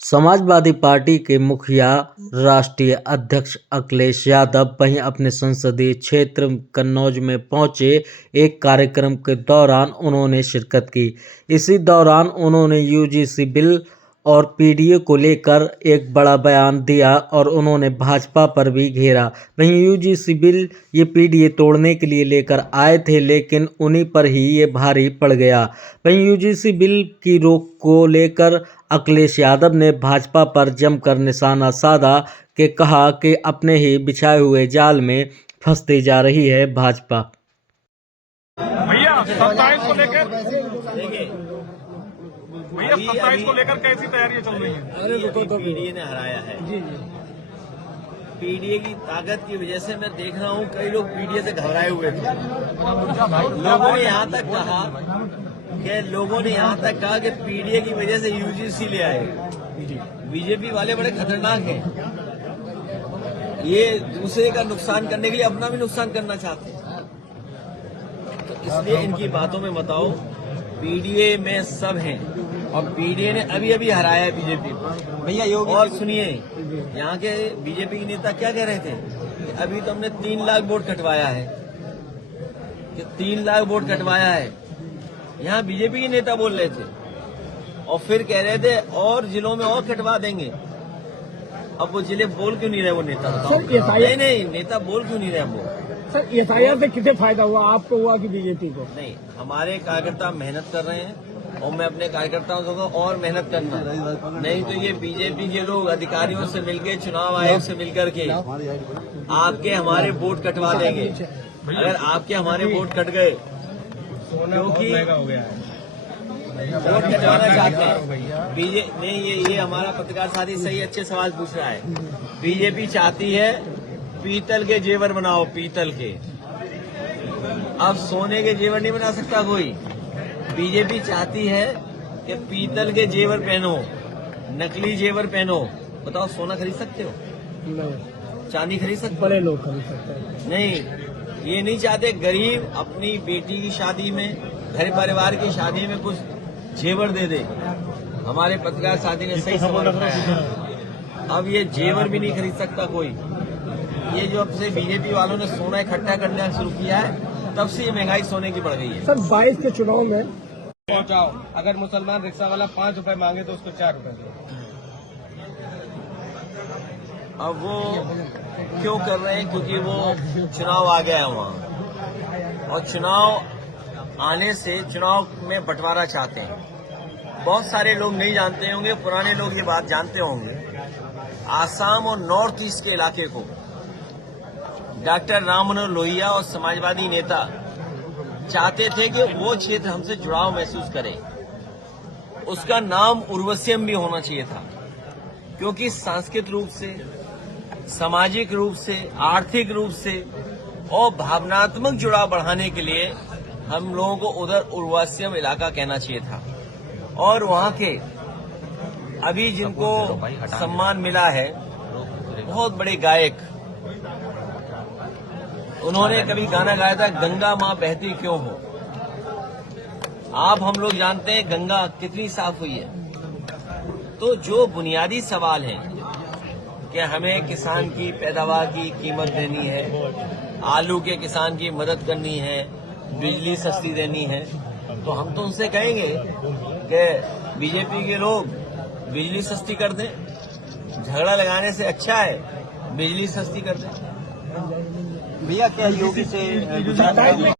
Samajwadi party के मुखिया राष्ट्रीय अध्यक्ष अखिलेश यादव वहीं अपने संसदीय क्षेत्र कन्नौज में पहुंचे। एक कार्यक्रम के दौरान उन्होंने शिरकत की। इसी दौरान उन्होंने यूजीसी बिल और पीडीए को लेकर एक बड़ा बयान दिया और उन्होंने भाजपा पर भी घेरा। वहीं यूजीसी बिल ये पीडीए तोड़ने के लिए लेकर आए थे, लेकिन उन्हीं पर ही ये भारी पड़ गया। वहीं यूजीसी बिल की रोक को लेकर अखिलेश यादव ने भाजपा पर जमकर निशाना साधा कि कहा कि अपने ही बिछाए हुए जाल में फंसती जा रही है भाजपा। भैया 27 को लेकर कैसी तैयारियां चल रही हैं? पीडीए ने हराया है। पीडीए की ताकत की वजह से मैं देख रहा हूँ कई लोग पीडीए से घबराए हुए थे। लोगों ने यहाँ तक कहा कि पीडीए की वजह से यूजीसी ले आए। बीजेपी वाले बड़े खतरनाक हैं। ये दूसरे का नुकसान करने के लिए अपना भी नुकसान करना चाहते हैं। तो इसलिए इनकी बातों में मत आओ। पीडीए में सब हैं और पीडीए ने अभी अभी हराया है बीजेपी को। भैया और सुनिए, यहाँ के बीजेपी के नेता क्या कह रहे थे कि अभी तो हमने 3 लाख वोट कटवाया है, कि 3 लाख वोट कटवाया है। यहाँ बीजेपी के नेता बोल रहे थे और फिर कह रहे थे और जिलों में और कटवा देंगे। अब वो जिले बोल क्यों नहीं रहे वो नेता? नहीं, नेता बोल क्यों नहीं रहे वो? सर, एसआईआर से कितने फायदा हुआ? आपको हुआ कि बीजेपी को? नहीं, हमारे कार्यकर्ता मेहनत कर रहे हैं और मैं अपने कार्यकर्ताओं को और मेहनत करना। नहीं तो ये बीजेपी के लोग अधिकारियों से मिलकर, चुनाव आयोग से मिलकर के आपके हमारे वोट कटवा देंगे। अगर आपके हमारे वोट कट गए, क्योंकि वोट कटवाना चाहते हैं बीजेपी नहीं। ये हमारा पत्रकार साथी सही अच्छे सवाल पूछ रहा है। बीजेपी चाहती है पीतल के जेवर बनाओ, पीतल के। अब सोने के जेवर नहीं बना सकता कोई। बीजेपी चाहती है कि पीतल के जेवर पहनो, नकली जेवर पहनो। बताओ, सोना खरीद सकते हो? नहीं। चांदी खरीद सकते? बड़े लोग खरीद सकते हैं। नहीं, ये नहीं चाहते गरीब अपनी बेटी की शादी में, घर परिवार की शादी में कुछ जेवर दे दे। हमारे पत्रकार साथी ने सही सवाल उठाया। अब ये जेवर भी नहीं खरीद सकता कोई। ये जो अब से बीजेपी वालों ने सोना इकट्ठा करना शुरू किया है, तब से ये महंगाई सोने की बढ़ गई है। सर, 22 के चुनाव में पहुंचाओ। अगर मुसलमान रिक्शा वाला 5 रुपए मांगे तो उसको 4 रुपए दो। अब वो क्यों कर रहे हैं? क्योंकि वो चुनाव आ गया है वहाँ, और चुनाव आने से चुनाव में बंटवारा चाहते हैं। बहुत सारे लोग नहीं जानते होंगे, पुराने लोग ये बात जानते होंगे। आसाम और नॉर्थ ईस्ट के इलाके को डॉक्टर राम मनोहर लोहिया और समाजवादी नेता चाहते थे कि वो क्षेत्र हमसे जुड़ाव महसूस करे। उसका नाम उर्वश्यम भी होना चाहिए था, क्योंकि सांस्कृतिक रूप से, सामाजिक रूप से, आर्थिक रूप से और भावनात्मक जुड़ाव बढ़ाने के लिए हम लोगों को उधर उर्वश्यम इलाका कहना चाहिए था। और वहां के अभी जिनको सम्मान मिला है, बहुत बड़े गायक, उन्होंने कभी गाना गाया था, गंगा माँ बहती क्यों हो। आप हम लोग जानते हैं गंगा कितनी साफ हुई है। तो जो बुनियादी सवाल है कि हमें किसान की पैदावार की कीमत देनी है, आलू के किसान की मदद करनी है, बिजली सस्ती देनी है, तो हम तो उनसे कहेंगे कि बीजेपी के लोग बिजली सस्ती कर दें। झगड़ा लगाने से अच्छा है बिजली सस्ती कर दें। भैया क्या योगी से